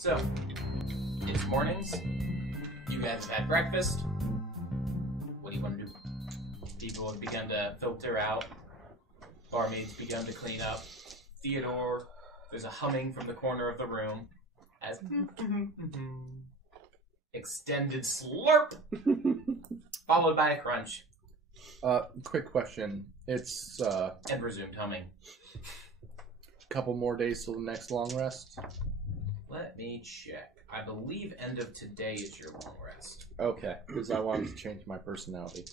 So, it's mornings. You guys have had breakfast. What do you want to do? People have begun to filter out. Barmaid's begun to clean up. Theodore, there's a humming from the corner of the room as extended slurp, followed by a crunch. Quick question. It's and resumed humming. a couple more days till the next long rest. Let me check. I believe end of today is your long rest. Okay, because I wanted to change my personality.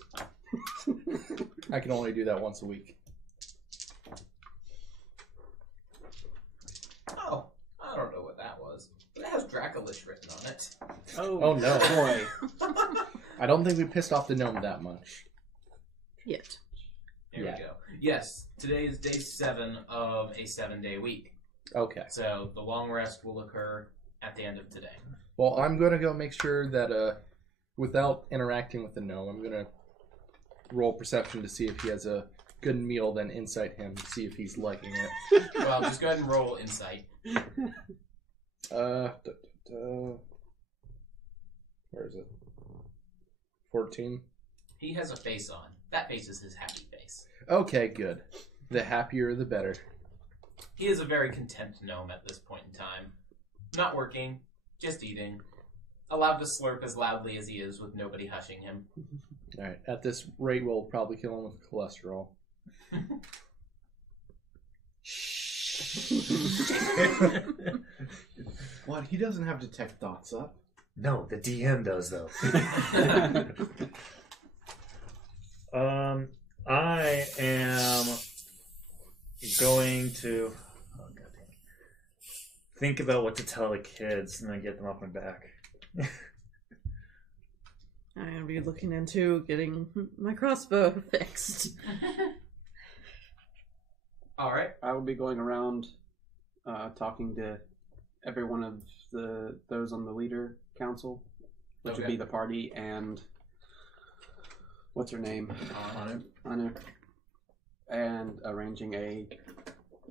I can only do that once a week. Oh, I don't know what that was. But it has Dracolish written on it. Oh no, boy. I don't think we pissed off the gnome that much. Yet. Here we go. Yes, today is day 7 of a 7-day week. Okay. So the long rest will occur at the end of today. Well, I'm going to go make sure that, without interacting with the gnome, I'm going to roll perception to see if he has a good meal, then insight him to see if he's liking it. Well, just go ahead and roll insight. Where is it? 14. He has a face on. That face is his happy face. Okay, good. The happier, the better. He is a very content gnome at this point in time. Not working, just eating. Allowed to slurp as loudly as he is with nobody hushing him. Alright, at this rate, we'll probably kill him with cholesterol. What? He doesn't have detect thoughts up. No, the DM does, though. I am going to think about what to tell the kids and then get them off my back. I'm going to be looking into getting my crossbow fixed. Alright. I will be going around talking to every one of those on the leader council, which would be the party and what's her name? Anu. And arranging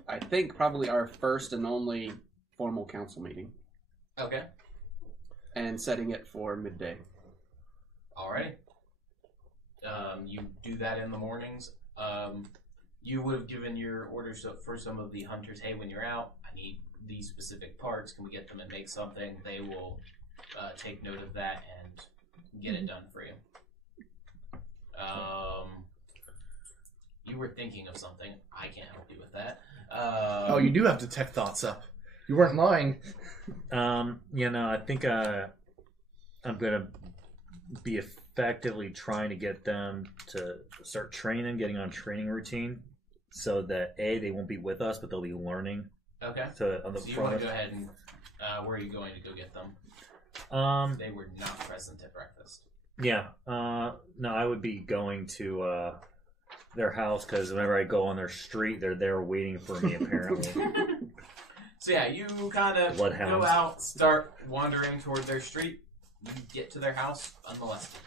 I think probably our first and only formal council meeting. Okay. And setting it for midday. Alright. You do that in the mornings. You would have given your orders for some of the hunters, hey, when you're out, I need these specific parts. Can we get them and make something? They will take note of that and get it done for you. You were thinking of something. I can't help you with that. Oh, you do have detect thoughts up. You weren't lying. I think I'm going to be effectively trying to get them to start training, getting on training routine, so that they won't be with us, but they'll be learning. Okay. So on the you want to go ahead and where are you going to go get them? They were not present at breakfast. Yeah. No, I would be going to their house because whenever I go on their street, they're there waiting for me. Apparently. So yeah, you kind of go out, start wandering toward their street. You get to their house unmolested.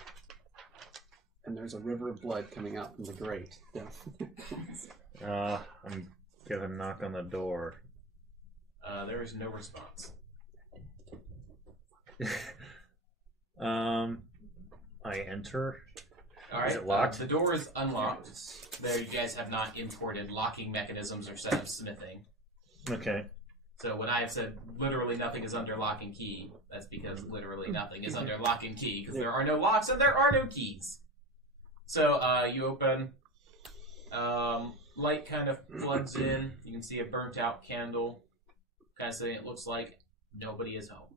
And there's a river of blood coming out from the grate. I'm gonna knock on the door. There is no response. I enter. All right. Is it locked? The door is unlocked. There, you guys have not imported locking mechanisms or set of smithing. Okay. So when I have said literally nothing is under lock and key, that's because literally nothing is under lock and key, because there are no locks and there are no keys. So you open, light kind of floods in, you can see a burnt out candle, kind of saying it looks like nobody is home.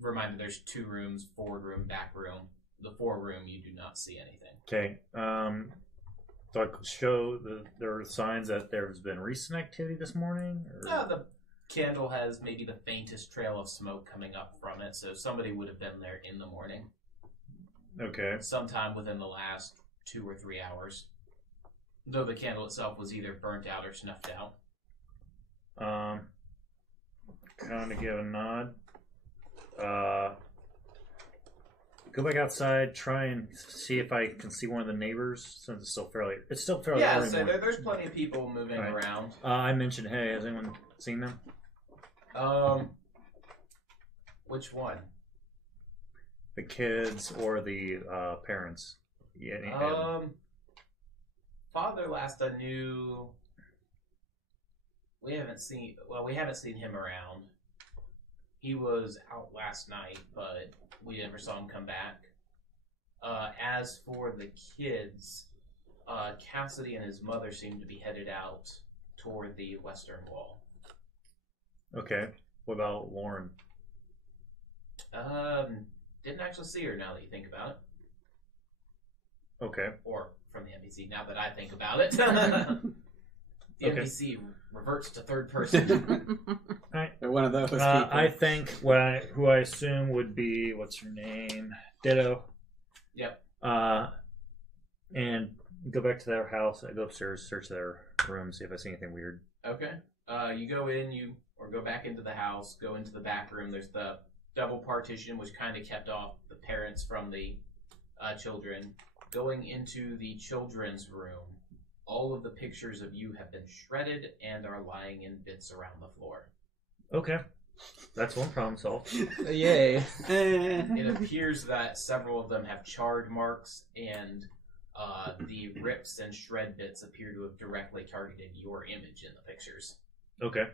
Reminder, there's 2 rooms, forward room, back room. The forward room, you do not see anything. Okay. So I could show there are signs that there's been recent activity this morning? Or? The candle has maybe the faintest trail of smoke coming up from it, so somebody would have been there in the morning. Okay. Sometime within the last 2 or 3 hours. Though the candle itself was either burnt out or snuffed out. Kind of give a nod. Go back outside, try and see if I can see one of the neighbors, since it's still fairly early. Yeah, so there's plenty of people moving around. I mentioned, hey, has anyone seen them? Which one? The kids or the parents? Yeah. Father last I knew, we haven't seen him around. He was out last night, but we never saw him come back. As for the kids, Cassidy and his mother seem to be headed out toward the western wall. Okay. What about Lauren? Didn't actually see her now that you think about it. Okay. Or from the NPC, now that I think about it. The NPC reverts to third person. They're one of those people. I think who I assume would be, what's her name? Ditto. Yep. And go back to their house. I go upstairs, search their room, see if I see anything weird. Okay. You go in, or go back into the house, go into the back room. There's the double partition, which kind of kept off the parents from the children. Going into the children's room, all of the pictures of you have been shredded and are lying in bits around the floor. Okay. That's one problem solved. Yay. It appears that several of them have charred marks, and the rips and shred bits appear to have directly targeted your image in the pictures. Okay.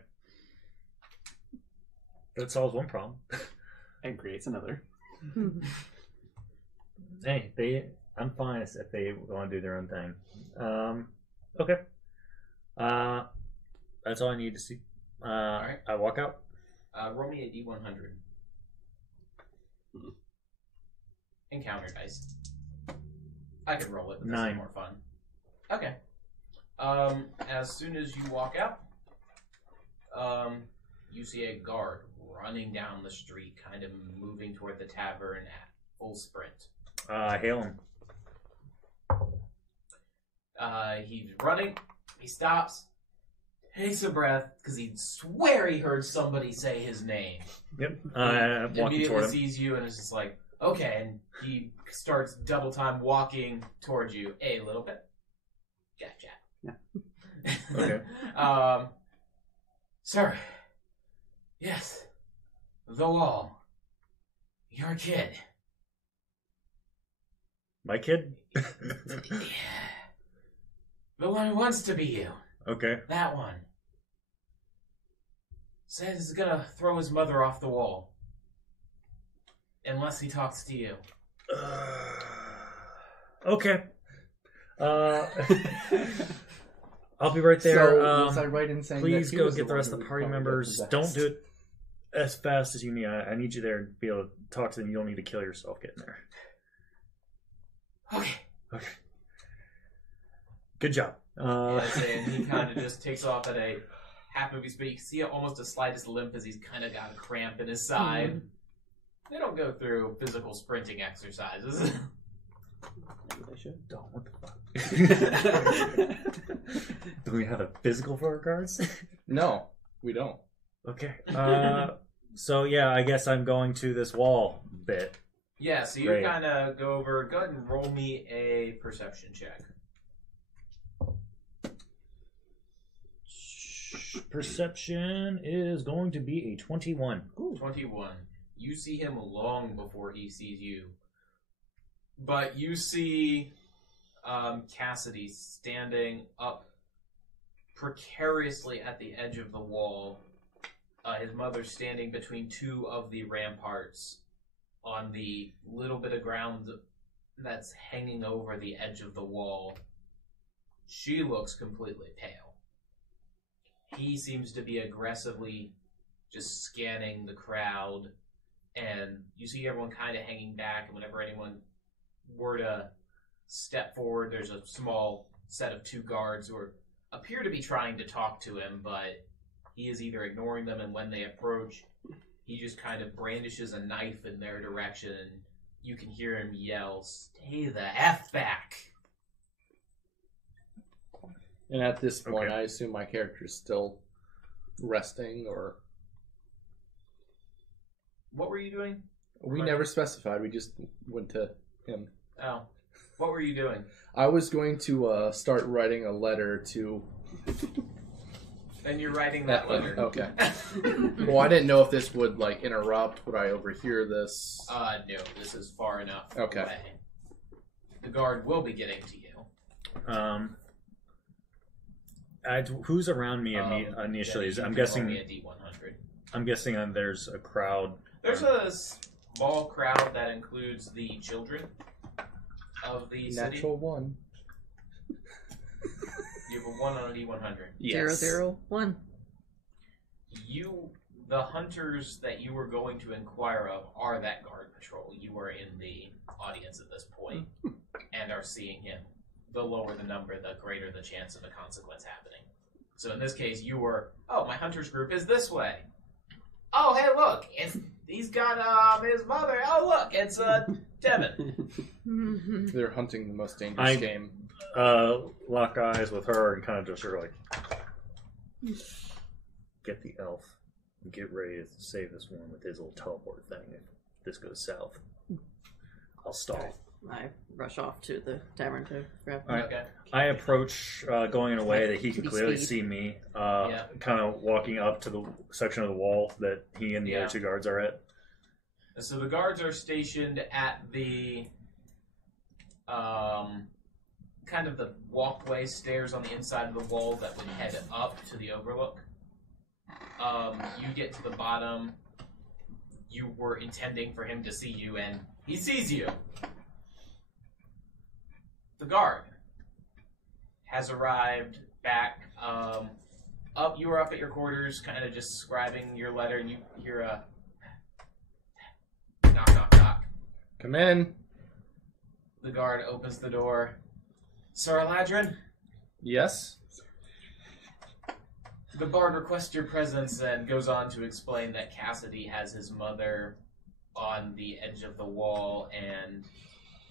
That solves one problem. And creates another. Hey, I'm fine if they want to do their own thing. Okay. That's all I need to see. Alright. I walk out. Roll me a D100. Encounter dice. I can roll it, but this is 9. more fun. Okay. As soon as you walk out, you see a guard running down the street, kind of moving toward the tavern at full sprint. Hail him. He's running. He stops. Takes a breath because he'd swear he heard somebody say his name. Yep. I'm walking Immediately toward him. sees you and is just like, okay. And he starts double time walking towards you a little bit. Gotcha. Yeah. Okay. Sir. Yes. The wall. Your kid. My kid? The one who wants to be you. Okay. That one. Says he's gonna throw his mother off the wall. Unless he talks to you. Okay. I'll be right there. So, was I right in saying please that he go was get the one rest who of the would party probably members. get Don't possessed? do it as fast as you need. I need you there to be able to talk to them. You don't need to kill yourself getting there. Okay. Okay. Good job. Yes, and he kind of just takes off at a half of his speed. You can see almost a slightest limp as he's kind of got a cramp in his side. They don't go through physical sprinting exercises. Maybe they should. Don't. What the fuck? Do we have a physical for our cards? No, we don't. Okay. So yeah, I guess I'm going to this wall bit. Yeah, so you Great. kind of go over. Go ahead and roll me a perception check. Perception is going to be a 21. 21. You see him long before he sees you. But you see Cassidy standing up precariously at the edge of the wall. His mother standing between two of the ramparts on the little bit of ground that's hanging over the edge of the wall. She looks completely pale. He seems to be aggressively just scanning the crowd, and you see everyone kind of hanging back, and whenever anyone were to step forward, there's a small set of 2 guards who appear to be trying to talk to him, but he is either ignoring them, and when they approach, he just kind of brandishes a knife in their direction, and you can hear him yell, "Stay the F back!" And at this point, Okay. I assume my character is still resting, or What were you doing? we never specified. We just went to him. Oh. What were you doing? I was going to start writing a letter to Then you're writing that letter. Okay. Well, I didn't know if this would like interrupt. Would I overhear this? No, this is far enough Okay. away. The guard will be getting to you. Who's around me initially? Then I'm you guessing. roll me a D100. I'm guessing there's a crowd. There's a small crowd that includes the children of the city. Natural one. You have a 1 on a D100. Yes. 001. The hunters that you were going to inquire of are that guard patrol. You are in the audience at this point and are seeing him. The lower the number, the greater the chance of a consequence happening. So in this case, you were, my hunter's group is this way. Oh, hey, look, he's got his mother. Oh, look, it's Devin. They're hunting the most dangerous game. Lock eyes with her and kind of just sort of like get the elf and get ready to save this one with his little teleport thing. If this goes south, I'll stall. I rush off to the tavern to grab All right. Okay. I approach going in a way that he can Pretty clearly speed. see me. Yeah. Kind of walking up to the section of the wall that he and the Yeah. other two guards are at. So the guards are stationed at the kind of the walkway stairs on the inside of the wall that would head up to the overlook. You get to the bottom. You were intending for him to see you, and he sees you. The guard has arrived back up. You were up at your quarters, kind of just scribing your letter, and you hear a knock, knock, knock. Come in. The guard opens the door. Sir Aladrin, Yes. the guard requests your presence and goes on to explain that Cassidy has his mother on the edge of the wall, and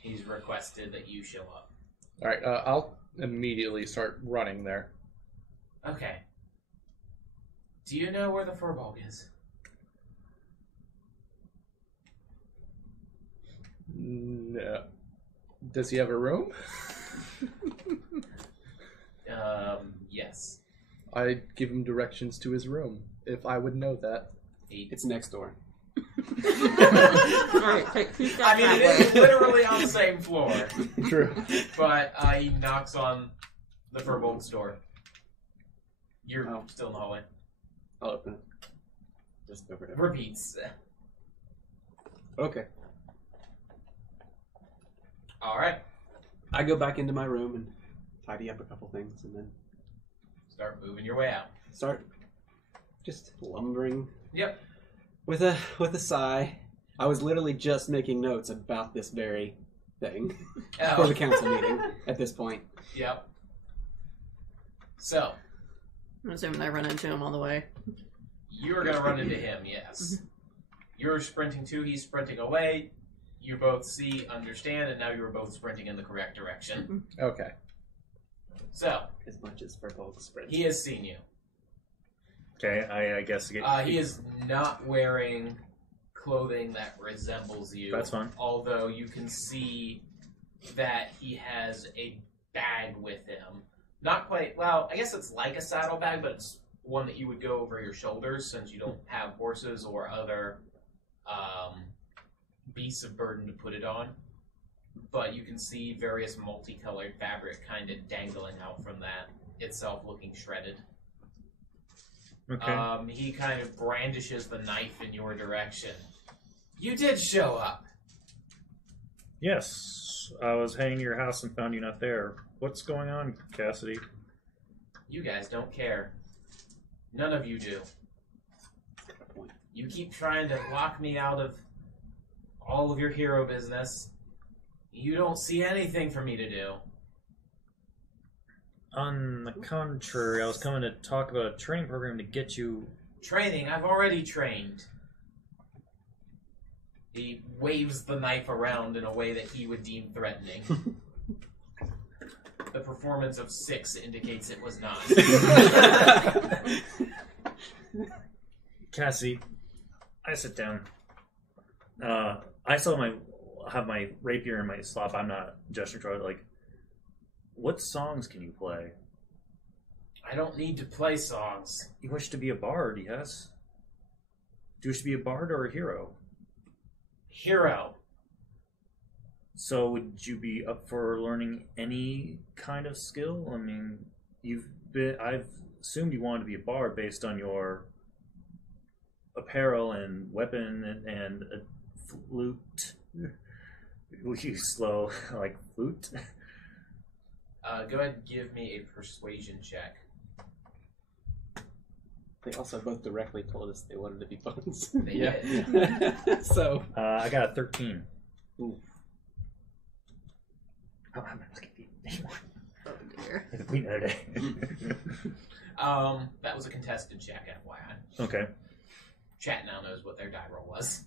he's requested that you show up. All right. I'll immediately start running there. Okay. Do you know where the furball is? No. Does he have a room? Yes. I give him directions to his room. If I would know that. It's next door. Alright, take 2 steps I mean, that it is way. literally on the same floor, True. but he knocks on the furbolt's door. You're Oh. still in the hallway. I'll open it. Just over there. Repeats. Okay. All right. I go back into my room and tidy up a couple things, and then Start moving your way out. start just lumbering Yep. with a sigh. I was literally just making notes about this very thing for the council meeting at this point. Yep. So, I'm assuming I run into him on the way. you're going to run into him, yes. You're sprinting too, he's sprinting away. You both see, understand, and now you're both sprinting in the correct direction. Okay. So, As much as for both sprint. he has seen you. Okay, I guess He is not wearing clothing that resembles you. That's fine. Although you can see that he has a bag with him. Not quite, well, I guess it's like a saddlebag, but it's one that you would go over your shoulders since you don't have horses or other beasts of burden to put it on. But you can see various multicolored fabric kind of dangling out from that, itself looking shredded. Okay. He kind of brandishes the knife in your direction. You did show up. Yes, I was heading to your house and found you not there. What's going on, Cassidy? You guys don't care. None of you do. You keep trying to lock me out of all of your hero business. You don't see anything for me to do. On the contrary, I was coming to talk about a training program to get you... Training, I've already trained. He waves the knife around in a way that he would deem threatening. The performance of 6 indicates it was not. Cassidy, I sit down. I still have my rapier in my slop. I'm not gesturing toward it. Like, what songs can you play? I don't need to play songs. You wish to be a bard, yes? Do you wish to be a bard or a hero? Hero. So would you be up for learning any kind of skill? I mean, I've assumed you wanted to be a bard based on your apparel and weapon and a flute. Will you slow like flute? Go ahead and give me a persuasion check. They also both directly told us they wanted to be bones. They Yeah. did. So, I got a 13. oof. Oh, I'm not gonna be anymore. Oh dear. We know that. That was a contested check, FYI. Okay. Chat now knows what their die roll was.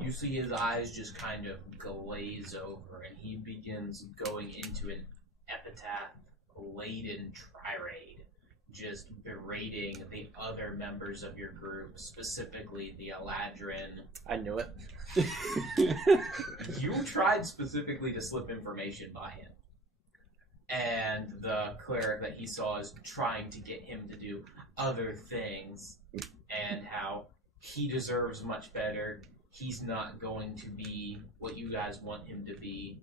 You see his eyes just kind of glaze over, and he begins going into an epitaph-laden tirade, just berating the other members of your group, specifically the Eladrin. I knew it. You tried specifically to slip information by him. And the cleric that he saw is trying to get him to do other things, and how he deserves much better. He's not going to be what you guys want him to be,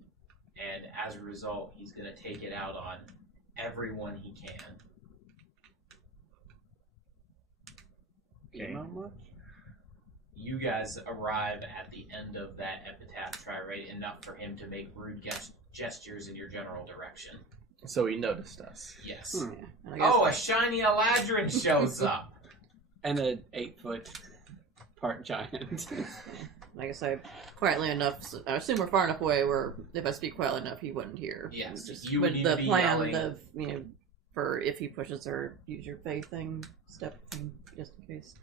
and as a result, he's going to take it out on everyone he can. Okay. Not much. You guys arrive at the end of that epitaph tirade, enough for him to make rude gestures in your general direction. So he noticed us. Yes. Hmm. And I guess, Oh, a shiny Eladrin shows up. And an 8-foot part giant. I guess I quietly enough. I assume we're far enough away where if I speak quietly enough, he wouldn't hear. Yes, Just you with would need the to be plan yelling. of for if he pushes her, use your faith thing, step thing, just in case.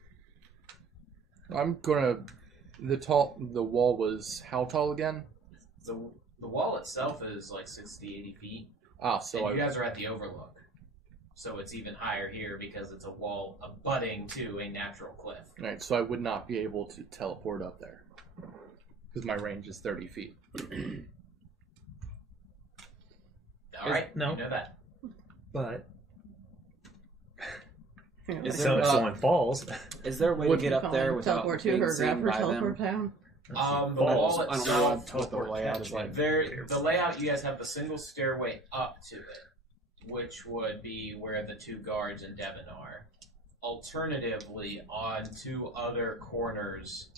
I'm gonna. The wall was how tall again? The wall itself is like 60, 80 feet. Ah, so And you I. guys are at the overlook. So it's even higher here because it's a wall abutting to a natural cliff. Right, so I would not be able to teleport up there because my range is 30 feet. Alright, No. you know that. But Is so there, if someone falls, is there a way to Would get up there without teleport to being her, grab seen her, by teleport them? down. The falls. wall I don't know itself, what the layout is like. the layout, you guys have the single stairway up to it, which would be where the two guards and Devon are. Alternatively, on two other corners,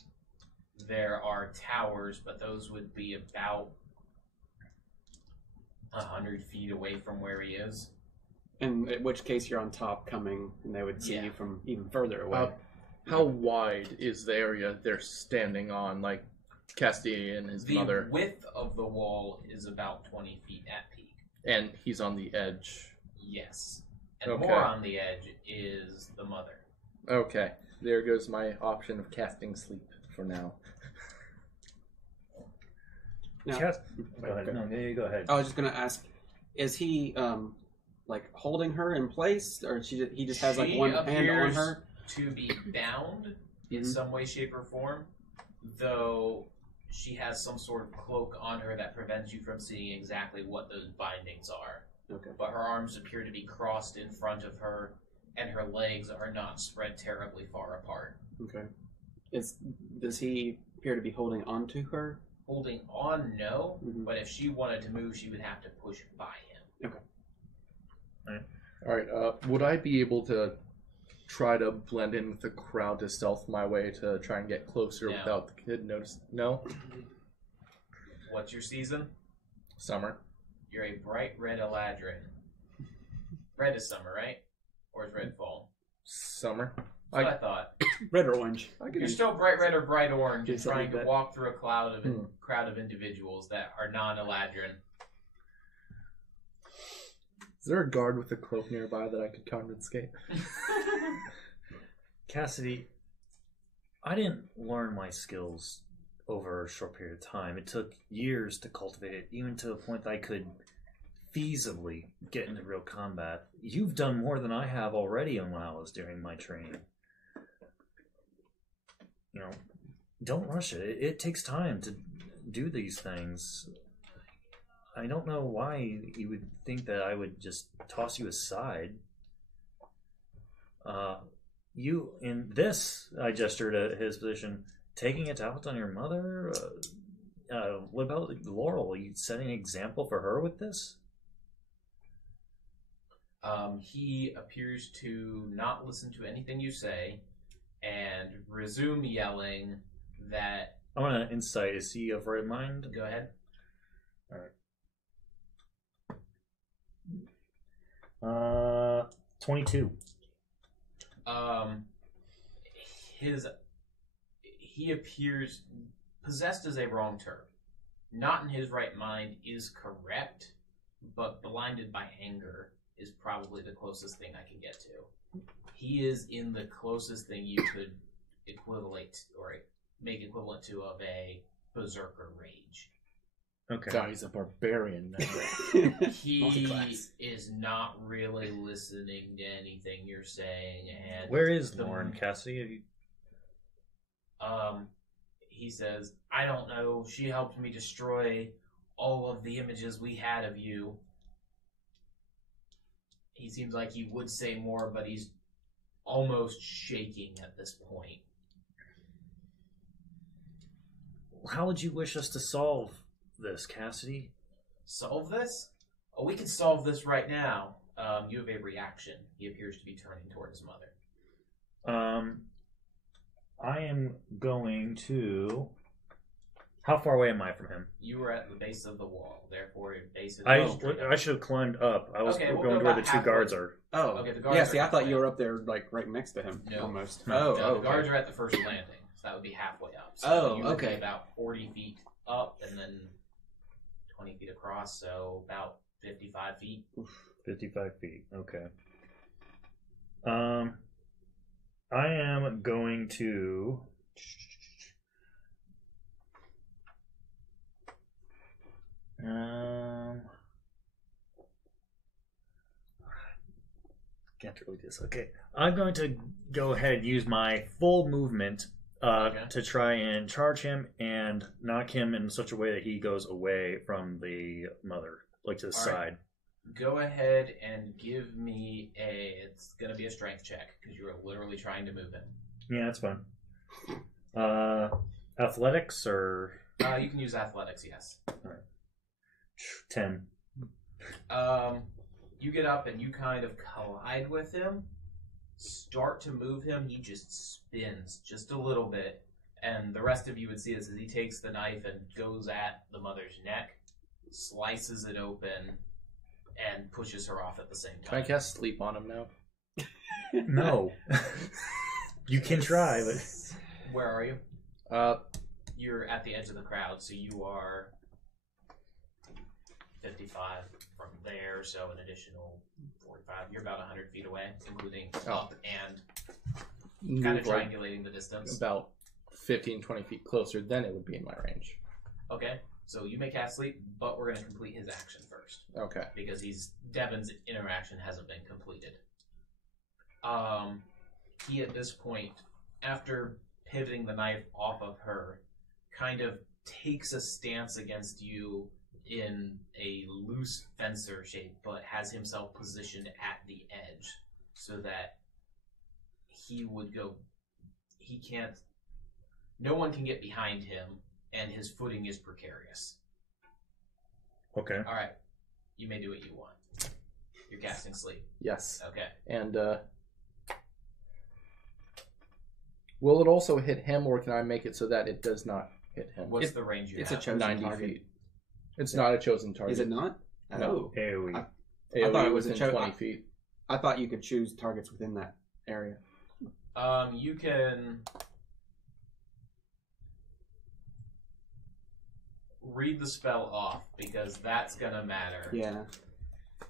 there are towers, but those would be about 100 feet away from where he is. In which case you're on top coming, and they would see Yeah. you from even further away. How wide is the area they're standing on? Like Castiel and his The mother, width of the wall is about 20 feet at peak. and he's on the edge. Yes. And Okay. more on the edge is the mother. Okay, there goes my option of casting sleep for now. Now- Cast- go ahead. No, you go ahead. I was just gonna ask, is he like holding her in place, or he just has like She one hand on appears her? to be bound in Mhm. some way, shape, or form, though she has some sort of cloak on her that prevents you from seeing exactly what those bindings are. Okay. But her arms appear to be crossed in front of her, and her legs are not spread terribly far apart. Okay. Does he appear to be holding on to her? Holding on, no, Mhm. but if she wanted to move, she would have to push by him. All right, would I be able to try to blend in with the crowd to stealth my way to try and get closer No. without the kid notice? No? What's your season? Summer. You're a bright red Eladrin. Red is summer, right? Or is red fall? Summer. That's what I thought. Red or orange? You're still bright red or bright orange and Just like trying to that. walk through a crowd of Hmm. individuals that are non-Eladrin. Is there a guard with a cloak nearby that I could confiscate? Cassidy, I didn't learn my skills over a short period of time. It took years to cultivate it, even to a point that I could feasibly get into real combat. You've done more than I have already when I was doing my training. You know, don't rush it. It takes time to do these things. I don't know why you would think that I would just toss you aside. You, in this, I gestured at his position, taking it out on your mother? What about Laurel? Are you setting an example for her with this? He appears to not listen to anything you say and resume yelling that... I want to insight. Is he of right mind? Go ahead. Alright. 22. He appears... Possessed is a wrong term. Not in his right mind is correct, but blinded by anger is probably the closest thing I can get to. He is in the closest thing you could equivalent or make equivalent to of a berserker rage. Okay. God, he's a barbarian now. He is not really listening to anything you're saying. And where is Lauren, Cassie? He says, I don't know. She helped me destroy all of the images we had of you. He seems like he would say more, but he's almost shaking at this point. How would you wish us to solve this, Cassidy? Solve this? Oh, we can solve this right now. You have a reaction. He appears to be turning toward his mother. I am going to... How far away am I from him? You were at the base of the wall, therefore basically... I should have climbed up. I was Okay, we'll going go to where the about two halfway. guards are. Oh, Okay, the guards yeah. are See, I thought halfway. you were up there, like right next to him, No. almost. No, Oh, the guards okay. are at the first landing, so that would be halfway up. So Oh, you would be okay. about 40 feet up and then 20 feet across, so about 55 feet. 55 feet. Okay. I am going to... Can't really do this. Okay. I'm going to go ahead and use my full movement to try and charge him and knock him in such a way that he goes away from the mother, like to the All side. right. Go ahead and give me it's going to be a strength check, because you are literally trying to move him. Yeah, that's fine. Athletics or... You can use athletics, yes. 10. You get up and you kind of collide with him, start to move him, he just spins just a little bit, and the rest of you would see this as he takes the knife and goes at the mother's neck, slices it open, and pushes her off at the same Can I time. cast sleep on him now? No. You can try, but... Where are you? You're You're at the edge of the crowd, so you are 55 from there, so an additional 45. You're about 100 feet away, including up and kind of move like triangulating the distance. about 15, 20 feet closer, then it would be in my range. Okay, so you may cast sleep, but we're going to complete his action first, Okay. because Devin's interaction hasn't been completed. He at this point, after pivoting the knife off of her, kind of takes a stance against you in a loose fencer shape, but has himself positioned at the edge so that he would go. He can't. No one can get behind him, and his footing is precarious. Okay. All right, you may do what you want. You're casting sleep. Yes. Okay. And will it also hit him, or can I make it so that it does not hit him? What's the range you It's have? a chosen 90 target. feet. It's not a chosen target. Is it not? No. AoE. AoE thought it was a within 20 I feet. thought you could choose targets within that area. You can read the spell off, because that's gonna matter. Yeah.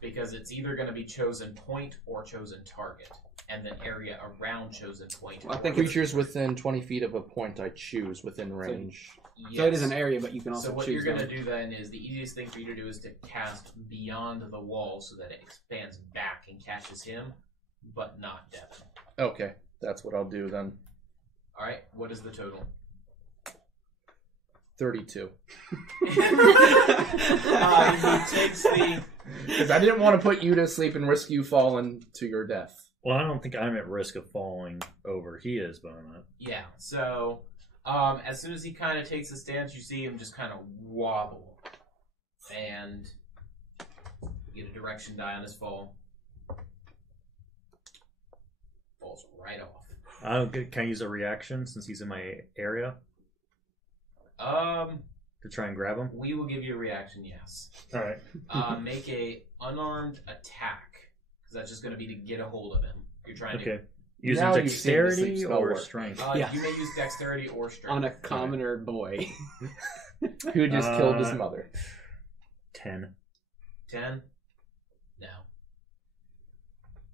Because it's either gonna be chosen point or chosen target, and the area around chosen point. Well, I think Creatures within 20 feet of a point I choose within range. Yes. So it is an area, but you can also So what choose you're going to them. do then is the easiest thing for you to do is to cast beyond the wall so that it expands back and catches him, but not Devin. Okay, that's what I'll do then. All right, what is the total? 32. You move takes the. Because I didn't want to put you to sleep and risk you falling to your death. Well, I don't think I'm at risk of falling over. He is, but I'm not. Yeah. So, as soon as he kind of takes a stance, you see him just kind of wobble, and you get a direction die on his fall. Falls right off. Can I use a reaction since he's in my area to try and grab him? We will give you a reaction. Yes. All right. Make a unarmed attack because that's just going to be to get a hold of him. You're trying to. Okay. Using Now you've seen the sleep dexterity spell or work. strength? Yeah. You may use dexterity or strength. On a commoner boy. Who just killed his mother. 10. 10? No.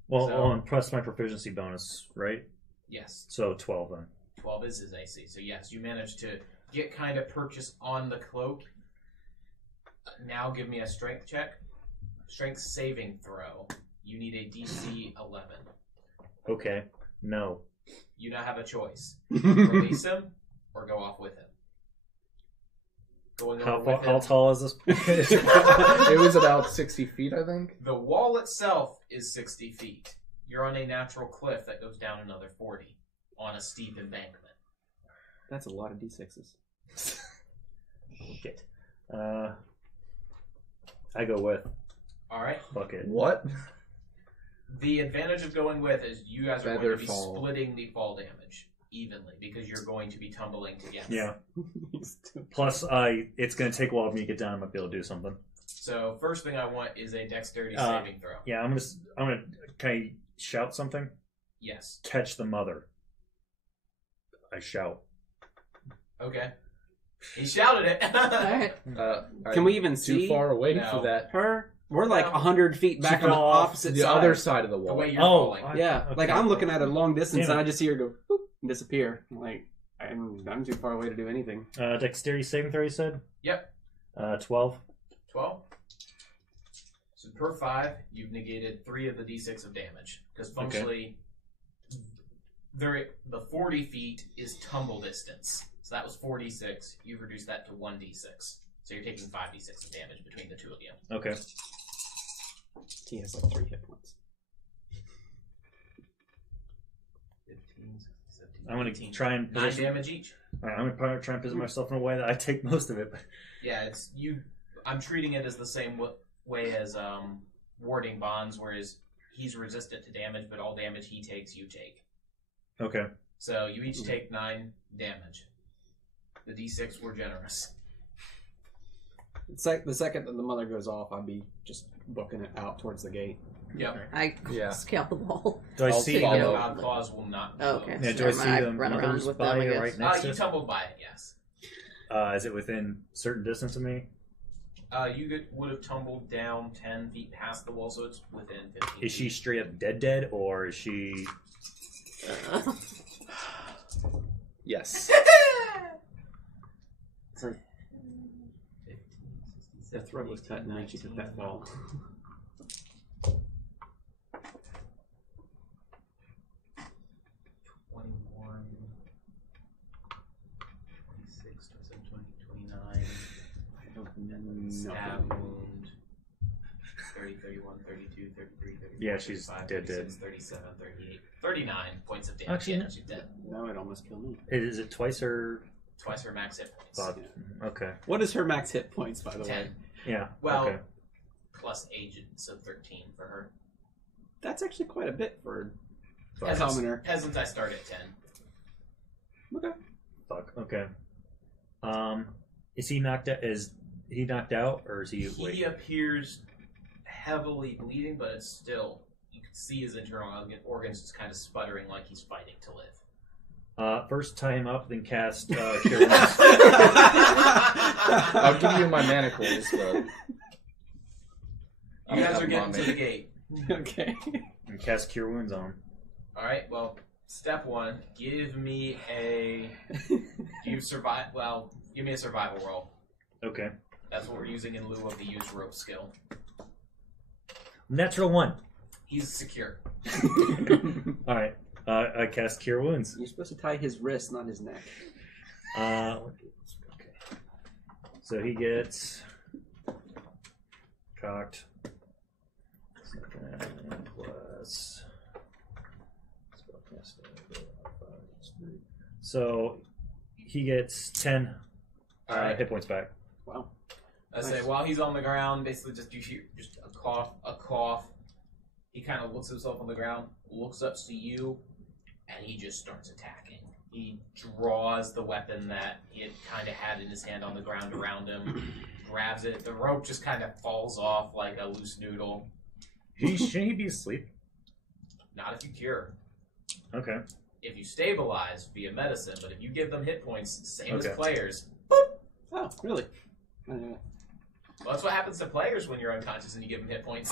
Well, So- and plus my proficiency bonus, right? Yes. So 12 then. 12 is his AC. So yes, you managed to get kind of purchase on the cloak. Now give me a strength check. Strength saving throw. You need a DC 11. Okay. No. You now have a choice. Release him or go off with him. Going over with How him. tall is this? It was about 60 feet, I think. The wall itself is 60 feet. You're on a natural cliff that goes down another 40 on a steep embankment. That's a lot of D6s. Shit. I go with. All right. Fuck it. What? The advantage of going with is you guys are going to be Featherfall. splitting the fall damage evenly because you're going to be tumbling together. Yeah. Plus, it's going to take a while for me to get down. I might be able to do something. So first thing I want is a dexterity saving throw. Yeah, I'm gonna. Can I shout something? Yes. Catch the mother. I shout. Okay. He shouted it. Alright. Can we even too see far away No. for that? her? We're like No. 100 feet back on the fell off opposite The side. other side of the the wall. way you're Oh, falling. Yeah, Okay. like I'm looking at a long distance Damn and it. I just see her go boop, and disappear. Like I'm too far away to do anything. Dexterity saving throw, you said? Yep. 12. 12. So per 5, you've negated 3 of the d6 of damage. Because functionally, the 40 feet is tumble distance. So that was 4d6. You've reduced that to 1d6. So you're taking 5d6 of damage between the two of you. Okay. He has like 3 hit points. 15, 16, 17, I'm going 18. to try and 9 damage each. Alright, I'm going to try and position myself in a way that I take most of it. Yeah, it's you. I'm treating it as the same way as warding bonds, whereas he's resistant to damage, but all damage he takes, you take. Okay. So you each take 9 damage. The d6 were generous. It's like the second that the mother goes off, I'd be just booking it out towards the gate. Yep. I Yeah. scale the wall. Do I I'll see follow. the... Cloud claws will not. Oh, okay. Yeah, do I Never see mind, the I run around mothers with by them, I it guess. right next to You it? tumbled by it, yes. Is it within certain distance of me? You would have tumbled down 10 feet past the wall, so it's within 15 Is she feet. straight up dead, or is she... Yes. It's like the throat was cut and then she took that fall. 21, 26, 27, 20, 29. I don't know. Stab wound. 30, 31, 32, 33, 34, Yeah, she's 35, dead, 36, 37, 38, 39 points of damage. Actually, Yeah, she's dead. No, it almost killed me. Is it twice her... Twice her max hit points. thought? Okay. What is her max hit points, by the way? 10. Yeah. Well, okay. plus age, so 13 for her. That's actually quite a bit for a Peasants, commoner. peasants I start at 10. Okay. Fuck. Okay. Is he knocked out? Is he knocked out, or is he? He appears heavily bleeding, but it's still, you can see his internal organs just kind of sputtering like he's fighting to live. First tie him up, then cast Cure Wounds. I'll give you my manacles, but You guys are getting to the gate. Okay. And cast Cure Wounds on him. Alright, well, step 1, give me a... give me a survival roll. Okay. That's what we're using in lieu of the use rope skill. Natural 1. He's secure. All right. I cast Cure Wounds. You're supposed to tie his wrist, not his neck. Okay. So he gets Cocked. Second plus. So he gets 10 Alright. hit points back. Wow. I say while he's on the ground, basically just you hear just a cough. He kind of looks himself on the ground, looks up to you, and he just starts attacking. He draws the weapon that he had kind of had in his hand on the ground around him, grabs it. The rope just kind of falls off like a loose noodle. Shouldn't he be asleep? Not if you cure. Okay. If you stabilize via medicine, but if you give them hit points, same as Okay. players. Oh, really? Well, that's what happens to players when you're unconscious and you give them hit points.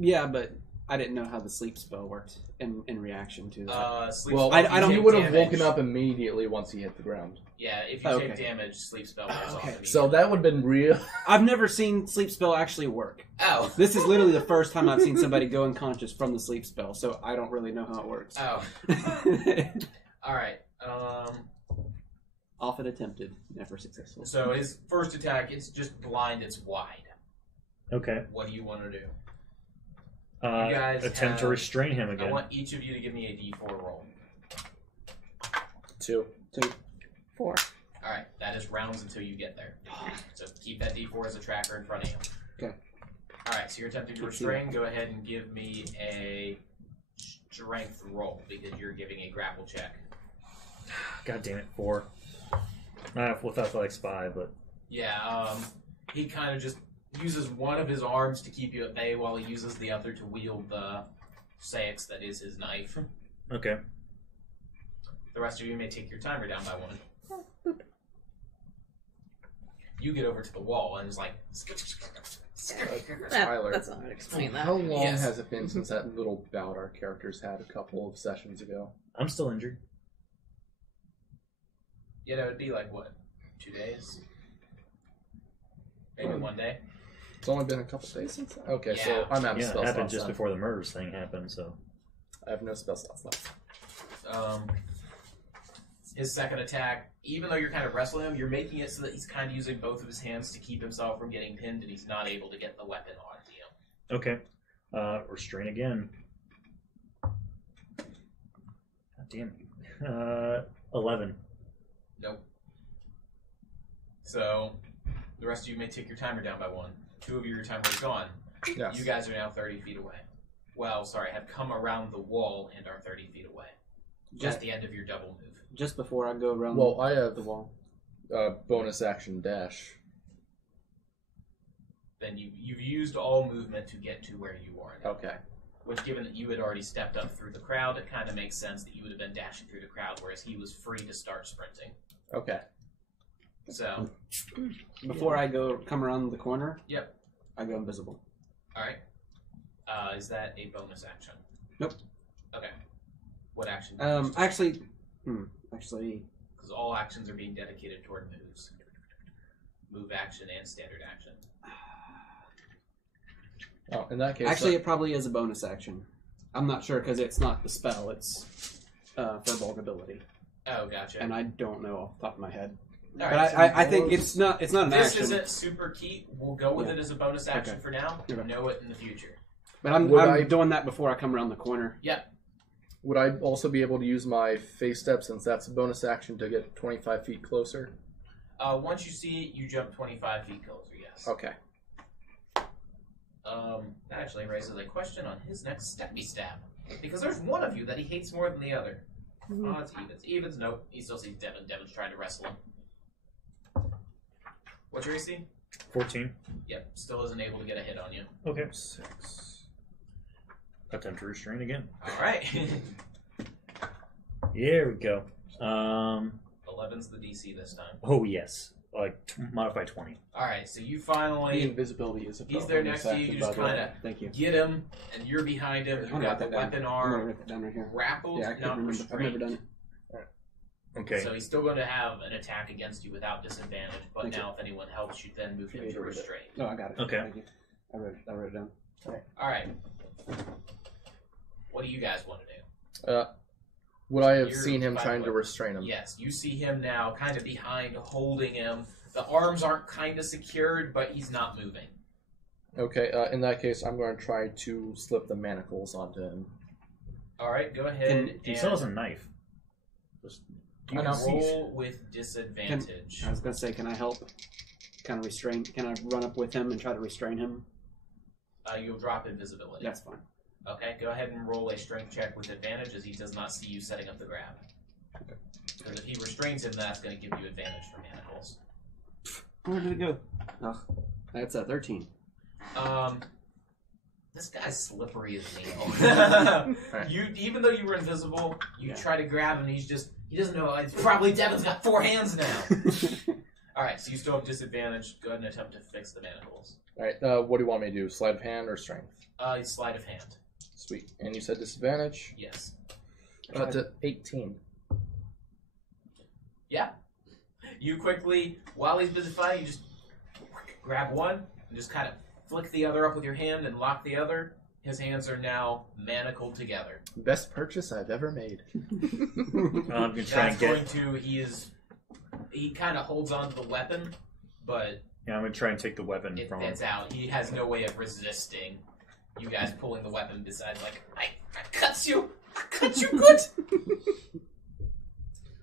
Yeah, but I didn't know how the sleep spell worked in reaction to that. Sleep Well, spell, I don't- he take would have damage. woken up immediately once he hit the ground. Yeah, if you Okay. take damage, sleep spell wears off Okay. immediately. So that would have been real. I've never seen sleep spell actually work. Oh. This is literally the first time I've seen somebody go unconscious from the sleep spell, so I don't really know how it works. Oh. Alright. Often attempted, never successful. So his first attack, it's just blind, it's wide. Okay. What do you want to do? You guys Attempt to have- restrain him I again. want each of you to give me a d4 roll. 2. 4. Alright, that is rounds until you get there. So keep that d4 as a tracker in front of you. Okay. Alright, so you're attempting to restrain. Go ahead and give me a strength roll because you're giving a grapple check. God damn it, 4. Without athletics 5, but Yeah, he kind of just uses one of his arms to keep you at bay while he uses the other to wield the saix that is his knife. okay. The rest of you may take your timer down by 1. You get over to the wall and it's like... Tyler, That's not explain that. How long Yes. has it been since that little bout our characters had a couple of sessions ago? I'm still injured. You know, it'd be like, what, 2 days? Maybe 1 day? It's only been a couple days since then? Okay, Yeah. so I'm out of Yeah, spell it happened slots just then. before the murders thing happened, so. I have no spell slots left. His second attack, even though you're kind of wrestling him, you're making it so that he's kind of using both of his hands to keep himself from getting pinned and he's not able to get the weapon onto you. Okay. Restrain again. God damn it. 11. Nope. So, the rest of you may take your timer down by 1. 2 of your timer is gone. Yes. You guys are now 30 feet away. Well, sorry, have come around the wall and are 30 feet away. Just the end of your double move. Just before I go around Well, I have the wall. bonus action dash. Then you've used all movement to get to where you are now. Okay. Which, given that you had already stepped up through the crowd, it kind of makes sense that you would have been dashing through the crowd, whereas he was free to start sprinting. Okay. So, Before I come around the corner, yep. I go invisible. Alright. Is that a bonus action? Nope. Okay. What action? Actually, Because all actions are being dedicated toward moves. Move action and standard action. Oh, in that case... actually, it probably is a bonus action. I'm not sure because it's not the spell; it's for vulnerability, Oh, gotcha. and I don't know off the top of my head. All But right, so I think it's not an this action. isn't super key. We'll go with Yeah. it as a bonus action Okay. for now. Okay. Know it in the future. But I'm Would I- doing that before I come around the corner. Yep. Would I also be able to use my face step, since that's a bonus action, to get 25 feet closer? Once you see it, you jump 25 feet closer, yes. Okay. That actually raises a question on his next steppy stab. Because there's one of you that he hates more than the other. Oh, it's evens. Evens, nope. He still sees Devin. Devin's trying to wrestle him. What's your AC? 14. Yep, still isn't able to get a hit on you. Okay. 6. Attempt to restrain again. Alright. Here we go. 11's the DC this time. Oh, yes. Like, modify 20. Alright, so you The finally... invisibility is a He's there bonus next to you, action, you by just the way. kind of Thank you. get him, and you're behind him. I'm You've gonna got write the that down. weapon I'm gonna arm write that down right here. grappled, Yeah, I can't not remember. I've never restrained. done it. Okay. So he's still going to have an attack against you without disadvantage, but Thank now if anyone helps you, then move him need to to read it. restrain. No, I got it. Okay. Thank you. I wrote it down. Alright. What do you guys want to do? Would I have You're seen him fine trying to with- restrain him? Yes, you see him now kind of behind, holding him. The arms aren't kind of secured, but he's not moving. Okay, in that case, I'm going to try to slip the manacles onto him. All right, go ahead. He still has a knife. You can roll with disadvantage. I was going to say, can I help? Kind of restrain? Can I run up with him and try to restrain him? You'll drop invisibility. That's fine. Okay, go ahead and roll a strength check with advantage as he does not see you setting up the grab. Because if he restrains him, that's going to give you advantage for manacles. Where did it go? Oh, that's a 13. This guy's slippery as nail. You, even though you were invisible, you try to grab him, and he doesn't know. It's probably Devin's got 4 hands now. All right, so you still have disadvantage. Go ahead and attempt to fix the manacles. All right, what do you want me to do? Sleight of hand or strength? Sleight of hand. Sweet. And you said disadvantage? Yes. To 18. Yeah. You quickly, while he's busy fighting, you just grab one and just kind of flick the other up with your hand and lock the other. His hands are now manacled together. Best purchase I've ever made. I'm gonna try and get. He kind of holds on to the weapon, but Yeah, I'm gonna try and take the weapon from him. it's out. He has no way of resisting you guys pulling the weapon beside. Like I cut you good.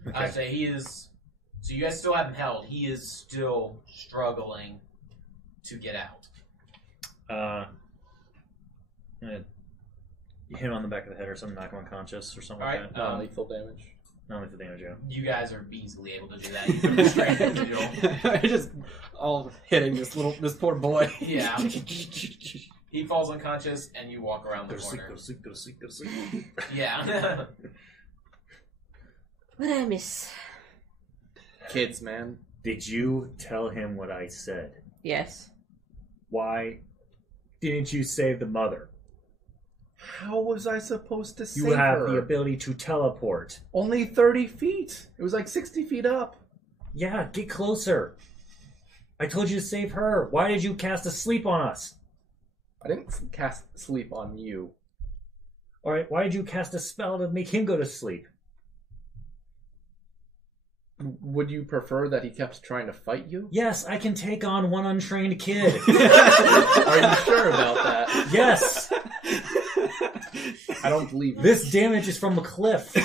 Okay. I say he is. So you guys still have him held. He is still struggling to get out. I'm gonna hit him on the back of the head or something, knock him unconscious or something All like right. that. Non-lethal damage. Not with the damage, yeah. You guys are easily able to do that. He's a restrained individual. I just all hitting this poor boy. Yeah. He falls unconscious, and you walk around the corner. Go to sleep. Yeah. What I miss? Kids, man. Did you tell him what I said? Yes. Why didn't you save the mother? How was I supposed to save You have her? the ability to teleport. Only 30 feet. It was like 60 feet up. Yeah, get closer. I told you to save her. Why did you cast a sleep on us? I didn't cast sleep on you. Alright, why did you cast a spell to make him go to sleep? Would you prefer that he kept trying to fight you? Yes, I can take on one untrained kid. Are you sure about that? Yes! I don't believe This damage is from a cliff. He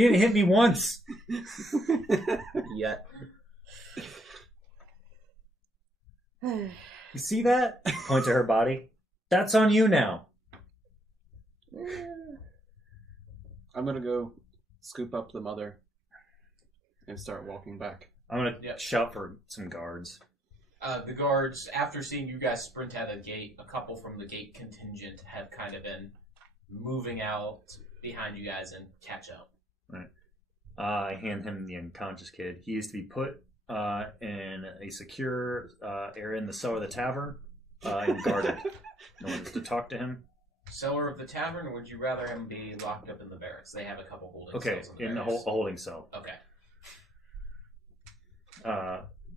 didn't hit me once. yet. You see that? Point to her body. That's on you now. I'm gonna go scoop up the mother and start walking back. I'm gonna shout for some guards. The guards, after seeing you guys sprint out of the gate, a couple from the gate contingent have kind of been moving out behind you guys and catch up. Right. I hand him the unconscious kid. He is to be put in a secure area in the cellar of the tavern and guarded. No one is to talk to him. Cellar of the tavern, or would you rather him be locked up in the barracks? They have a couple holding Okay, cells in in the a barracks. holding cell. Okay.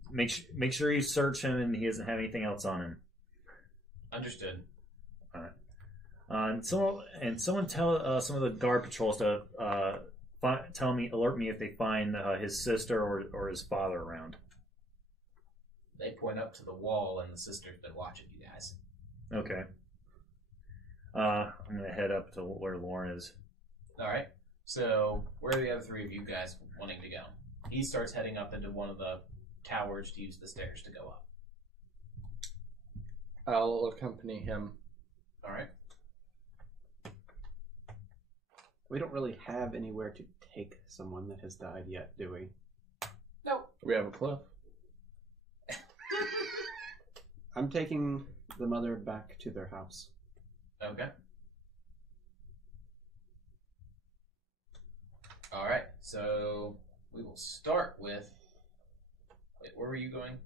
Make sure you search him and he doesn't have anything else on him. Understood. All right. Someone tell some of the guard patrols to alert me if they find his sister or his father around. They point up to the wall, and the sister's been watching you guys. Okay. I'm gonna head up to where Lauren is. All right. So, where are the other three of you guys wanting to go? He starts heading up into one of the towers to use the stairs to go up. I'll accompany him. All right. We don't really have anywhere to take someone that has died yet, do we? No. We have a cliff. I'm taking the mother back to their house. Okay. All right. So we will start with. Wait, where were you going?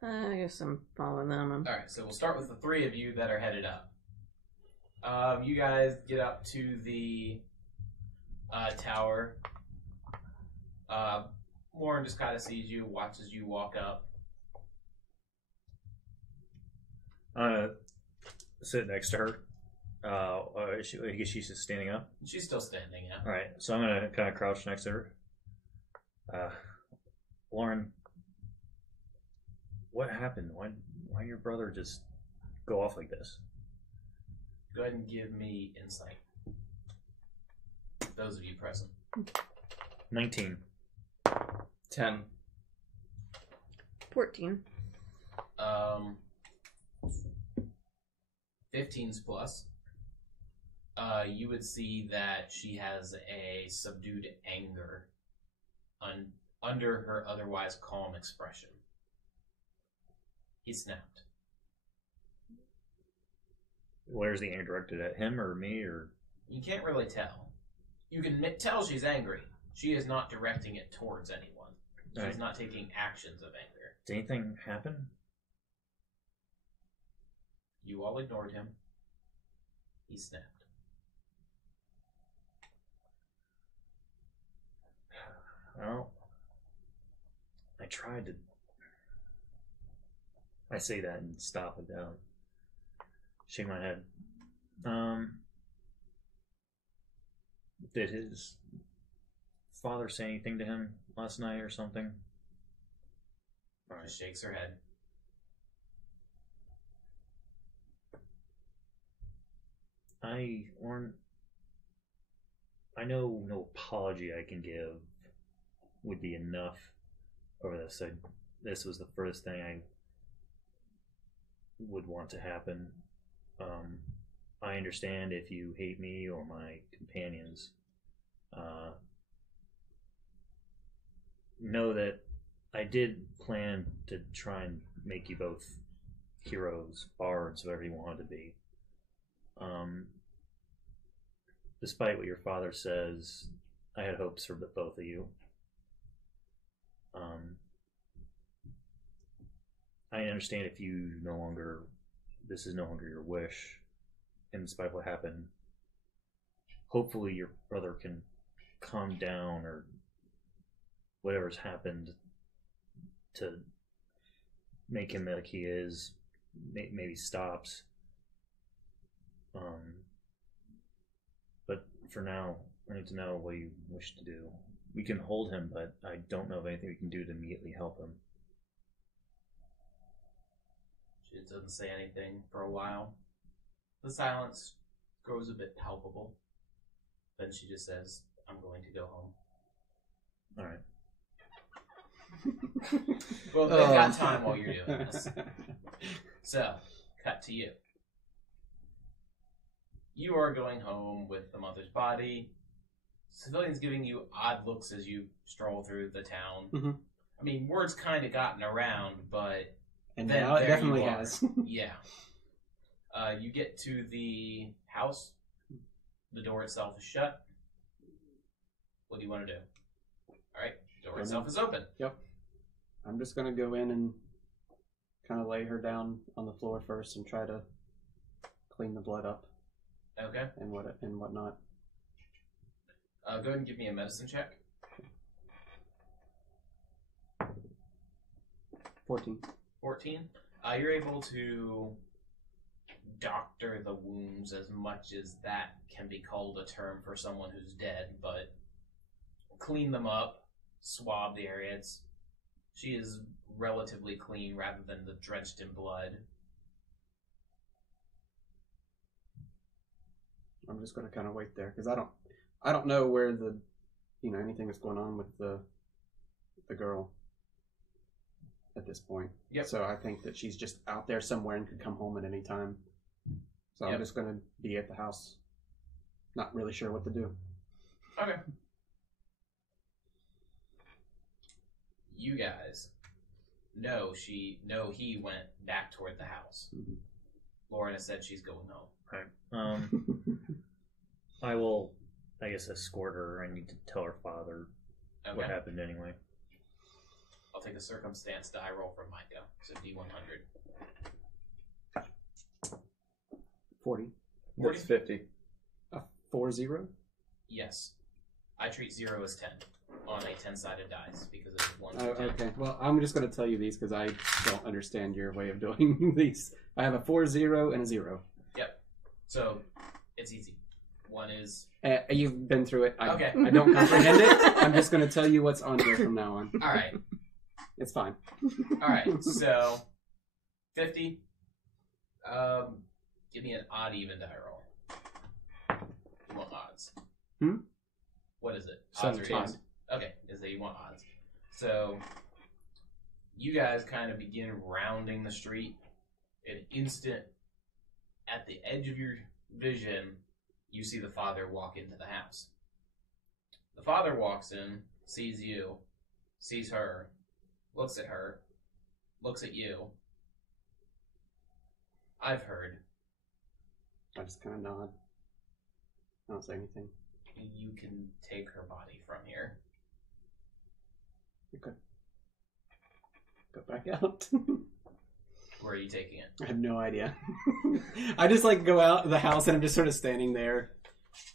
I guess I'm following them. All right. So we'll start with the three of you that are headed up. You guys get up to the tower. Warren just kind of sees you, watches you walk up. Sit next to her. I guess she's just standing up. She's still standing, yeah. All right, so I'm gonna kind of crouch next to her. Lauren, what happened? Why your brother just go off like this? Go ahead and give me insight. Those of you present. 19. 10. 14. 15's plus. You would see that she has a subdued anger under her otherwise calm expression. He snapped. Where's the anger directed at him or me or? You can't really tell. You can tell she's angry. She is not directing it towards anyone. She's Right. not taking actions of anger. Did anything happen? You all ignored him. He snapped. Well, I tried to. I say that and stop it down. Shake my head. Did his father say anything to him last night or something? She shakes her head. I know no apology I can give would be enough over this. This was the first thing I would want to happen. I understand if you hate me or my companions. Know that I did plan to try and make you both heroes, bards, whatever you wanted to be. Despite what your father says, I had hopes for both of you. I understand if this is no longer your wish, and despite what happened, hopefully your brother can calm down or whatever's happened to make him like he is, maybe stops. But for now, I need to know what you wish to do. We can hold him, but I don't know of anything we can do to immediately help him. She doesn't say anything for a while. The silence grows a bit palpable. Then she just says, I'm going to go home. Alright. Well, they've got time while you're doing this. So, cut to you. You are going home with the mother's body. Civilians giving you odd looks as you stroll through the town. Mm-hmm. I mean, word's kind of gotten around, but... And then now it there definitely you are. has. Yeah. You get to the house. The door itself is shut. What do you want to do? Alright, the door itself is open. Yep. I'm just going to go in and kind of lay her down on the floor first and try to clean the blood up. Okay. And whatnot. Go ahead and give me a medicine check. 14. 14. You're able to doctor the wounds as much as that can be called a term for someone who's dead, but clean them up, swab the areas. She is relatively clean rather than the drenched in blood. I'm just going to kind of wait there because I don't know where anything that's going on with the girl at this point. Yep. So I think that she's just out there somewhere and could come home at any time. So Yep. I'm just going to be at the house, not really sure what to do. Okay. You guys know he went back toward the house. Mm-hmm. Lorna said she's going home. Right. I will, I guess, escort her. I need to tell her father what Okay. happened anyway. I'll take a circumstance die roll from Micah. So D100. 40. That's 50. 40? Yes. I treat 0 as 10 on a 10-sided dice because it's 1 to 10. Okay. Well, I'm just going to tell you these because I don't understand your way of doing these. I have a 40 and a 0. Yep. So it's easy. One is You've been through it. okay. I don't comprehend it. I'm just going to tell you what's on here from now on. All right. It's fine. Alright, so 50. Give me an odd even die roll. You want odds. What is it? Odds or 17. evens? Okay, is that you want odds. So you guys kind of begin rounding the street. An instant at the edge of your vision, you see the father walk into the house. The father walks in, sees you, sees her, looks at her, looks at you. I've heard. I just kind of nod. I don't say anything. You can take her body from here. Okay. Go back out. Where are you taking it? I have no idea. I just like go out of the house and I'm just sort of standing there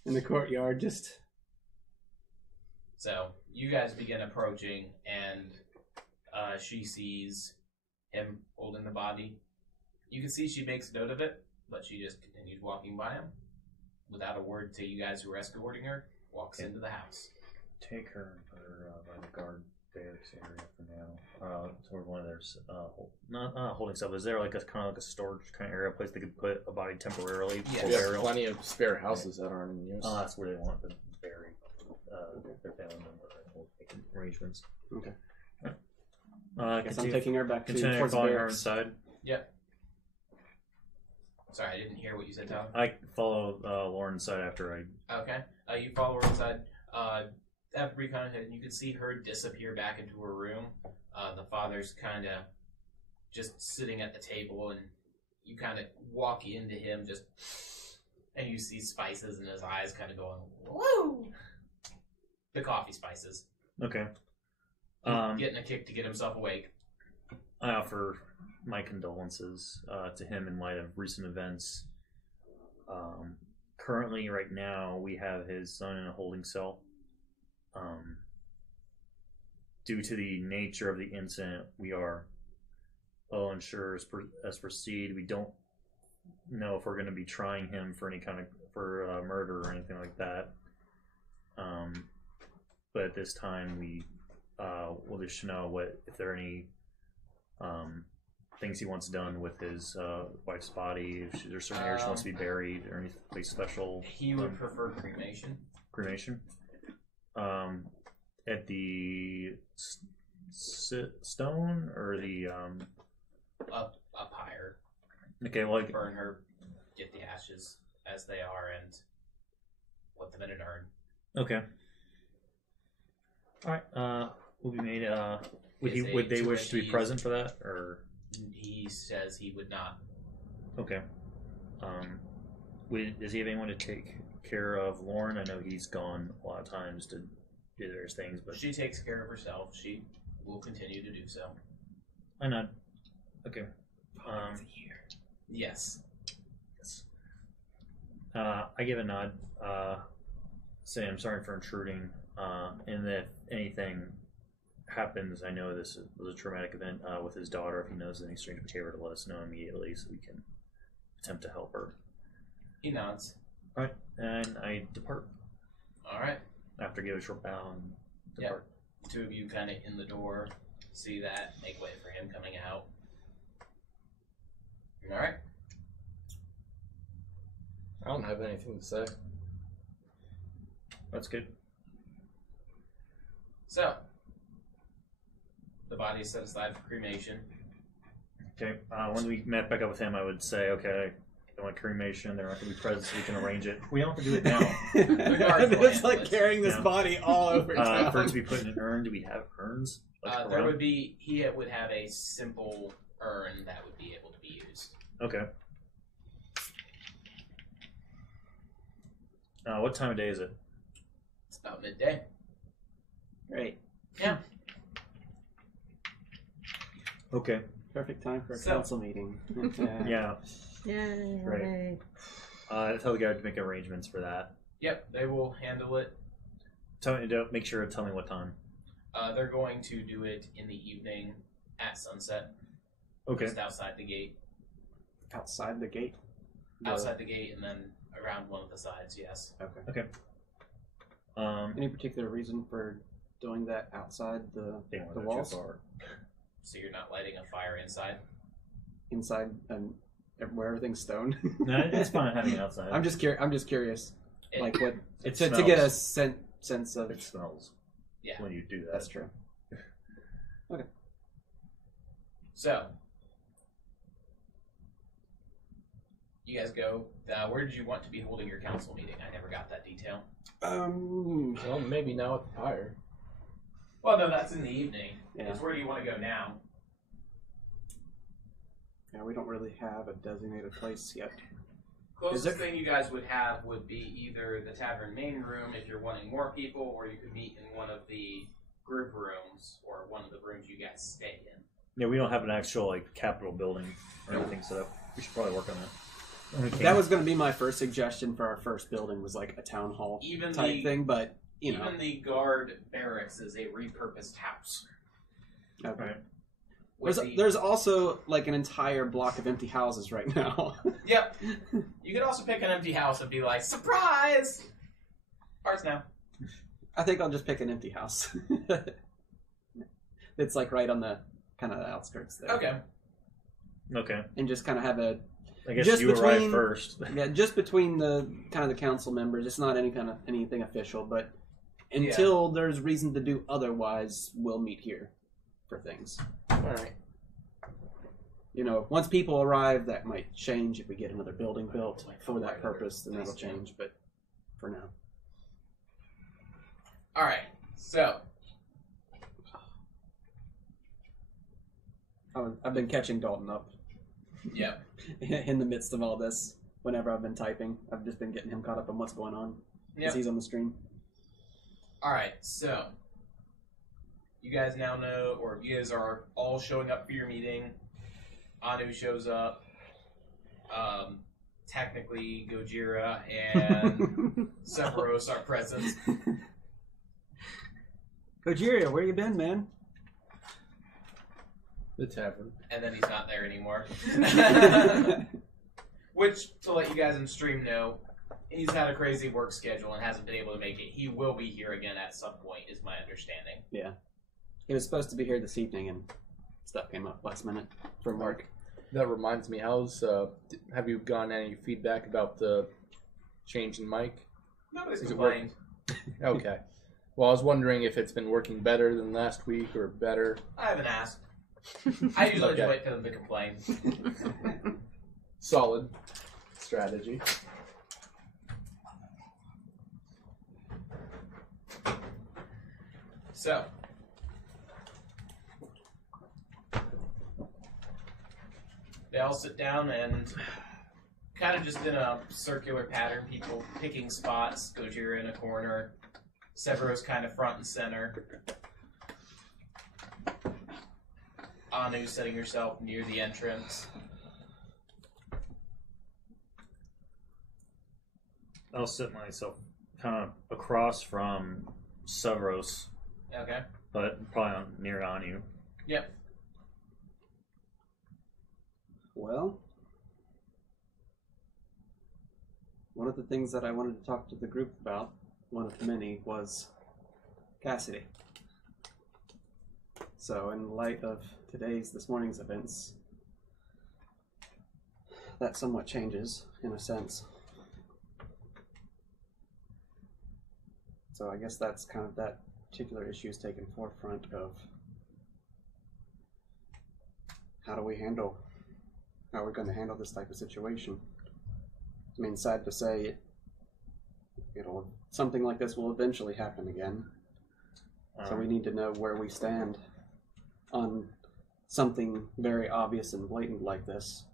in the courtyard, just. So you guys begin approaching, and she sees him holding the body. You can see she makes note of it, but she just continues walking by him without a word to you guys who are escorting her. Walks into the house. Take her and put her by the guard barracks area for now. Toward one of their not holding stuff. Is there like a kind of like a storage kind of area place they could put a body temporarily? Yes. For We have burial? plenty of spare houses that aren't in use. That's where they want to bury their family member. We'll make arrangements. Okay. I Guess I'm taking her back to continue towards the following her barracks. inside. Yep. Sorry, I didn't hear what you said, Tyler. I follow Lauren inside after I. Okay. You follow her inside. After recon, you can see her disappear back into her room. The father's kind of just sitting at the table, and you kind of walk into him, and you see spices in his eyes kind of going, woo! The coffee spices. Okay. Getting a kick to get himself awake. I offer my condolences to him in light of recent events. Currently, right now, we have his son in a holding cell. Due to the nature of the incident, we are unsure as proceed. We don't know if we're going to be trying him for any kind of murder or anything like that. But at this time, we will just know if there are any things he wants done with his wife's body. If there's certain areas she wants to be buried or anything special. He would prefer cremation. Cremation. At the stone or the Up higher. Okay, well, Burn her, get the ashes as they are, and put them in an urn. okay. All right. Will be made. Is Would they a wish to be 2 present for that, or He says he would not. okay? Does he have anyone to take care of Lauren? I know he's gone a lot of times to do various things, but She takes care of herself. She will continue to do so. I nod. Okay. Yes. Yes. I give a nod. Say I'm sorry for intruding. And if anything happens, I know this was a traumatic event with his daughter. If he knows any strange behavior, to let us know immediately so we can attempt to help her. He nods. All right, and I depart All right. after give a short bow and depart. The two of you kind of in the door, see that, make way for him coming out. All right. I don't have anything to say. That's good. So, the body is set aside for cremation. Okay. When we met back up with him, I would say, okay, I want cremation. They're not going to be present, so we can arrange it. We don't have to do it now. It's like carrying this Yeah. body all over town. For it to be put in an urn, do we have urns? Like There around? would be, he would have a simple urn that would be able to be used. Okay. What time of day is it? It's about midday. Great. Yeah. Okay. Perfect time for a So- council meeting. Yeah. Yay. Right. Tell the guy to make arrangements for that. Yep, they will handle it. Tell me what time. They're going to do it in the evening at sunset. Okay. Just outside the gate. Outside the gate? Outside the gate and then around one of the sides, yes. Okay. Okay. Any particular reason for doing that outside They the want to walls? far. So you're not lighting a fire inside? Inside and where everything's stone. No, it's fine having it outside. I'm just curious. Like what? It To get a sense of. It smells. Yeah. When you do that. That's true. Okay. So, you guys go. Where did you want to be holding your council meeting? I never got that detail. Well, maybe now at the fire. Well, no, that's in the evening. Yeah. It's where do you want to go now? Yeah, we don't really have a designated place yet. Closest thing you guys would have would be either the tavern main room if you're wanting more people, or you could meet in one of the group rooms, or one of the rooms you guys stay in. Yeah, we don't have an actual like Capitol building or anything set up. We should probably work on that. That was going to be my first suggestion for our first building, was like a town hall Even type the thing, but you know. even the guard barracks is a repurposed house. Okay. Right. There's also like an entire block of empty houses right now. Yep. You could also pick an empty house and be like, surprise! Ours now. I think I'll just pick an empty house. It's like right on the kind of the outskirts there. Okay. Okay. And just kind of have a I guess Just you arrived between- first. yeah, just between the kind of the council members. It's not anything official, but until there's reason to do otherwise, we'll meet here for things. All right. You know, once people arrive, that might change. If we get another building built for that purpose, then that'll change. But for now, All right. So, I've been catching Dalton up yeah. in the midst of all this. Whenever I've been typing, I've just been getting him caught up on what's going on as Yep. he's on the stream. All right. So, you guys now know, or you guys are all showing up for your meeting. Anu shows up. Technically, Gojira and Severos are present. Gojira, where you been, man? The tavern. And then he's not there anymore. Which, to let you guys in stream know, he's had a crazy work schedule and hasn't been able to make it. He will be here again at some point, is my understanding. Yeah, he was supposed to be here this evening, and stuff came up last minute for Mark. That reminds me, have you gotten any feedback about the change in mic? Nobody's Is it complained. Okay. Well, I was wondering if it's been working better than last week or better. I haven't asked. I usually Okay. just wait for them to complain. Solid strategy. So, they all sit down and kind of just in a circular pattern, people picking spots. Gojira in a corner, Severos kind of front and center. Anu setting herself near the entrance. I'll sit myself kind of across from Severos, Okay. but probably near Anu. Yep. Well, one of the things that I wanted to talk to the group about, one of many, was Cassidy. So, in light of this morning's events, that somewhat changes, in a sense. So I guess that's kind of that particular issue is taken forefront of how are we going to handle this type of situation. I mean, sad to say, something like this will eventually happen again. So we need to know where we stand on something very obvious and blatant like this.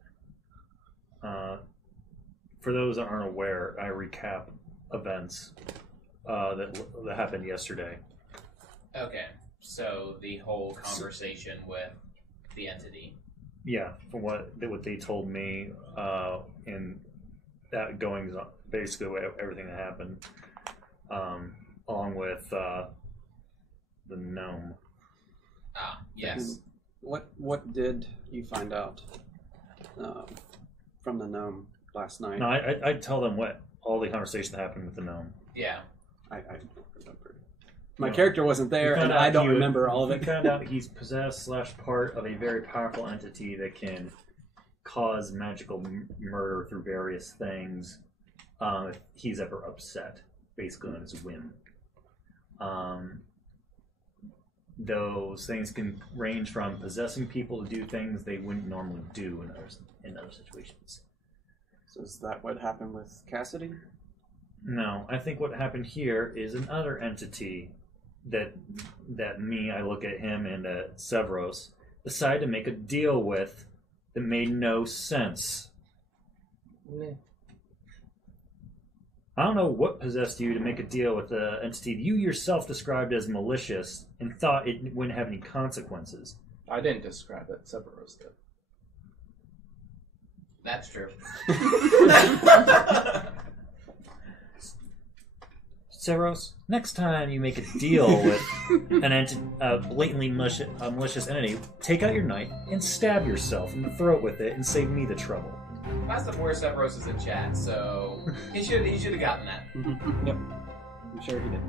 For those that aren't aware, I recap events that happened yesterday. Okay. So the whole conversation with the entity. Yeah, from what they told me, and that goings on, basically everything that happened, along with the gnome. Ah, yes. What did you find out from the gnome last night? No, I tell them what all the conversation that happened with the gnome. Yeah. I don't remember. My character wasn't there, and I don't remember all of it. We found out he's possessed / part of a very powerful entity that can cause magical murder through various things if he's ever upset, basically on his whim. Those things can range from possessing people to do things they wouldn't normally do in other situations. So is that what happened with Cassidy? No, I think what happened here is another entity that I look at him and Severos, decided to make a deal with that made no sense. Yeah. I don't know what possessed you to make a deal with an entity you yourself described as malicious and thought it wouldn't have any consequences. I didn't describe it. Severos did. That's true. Severos, next time you make a deal with a blatantly malicious entity, take out your knife and stab yourself in the throat with it and save me the trouble. Last time where Severos is in chat, so he should have gotten that. Yep. I'm sure he did.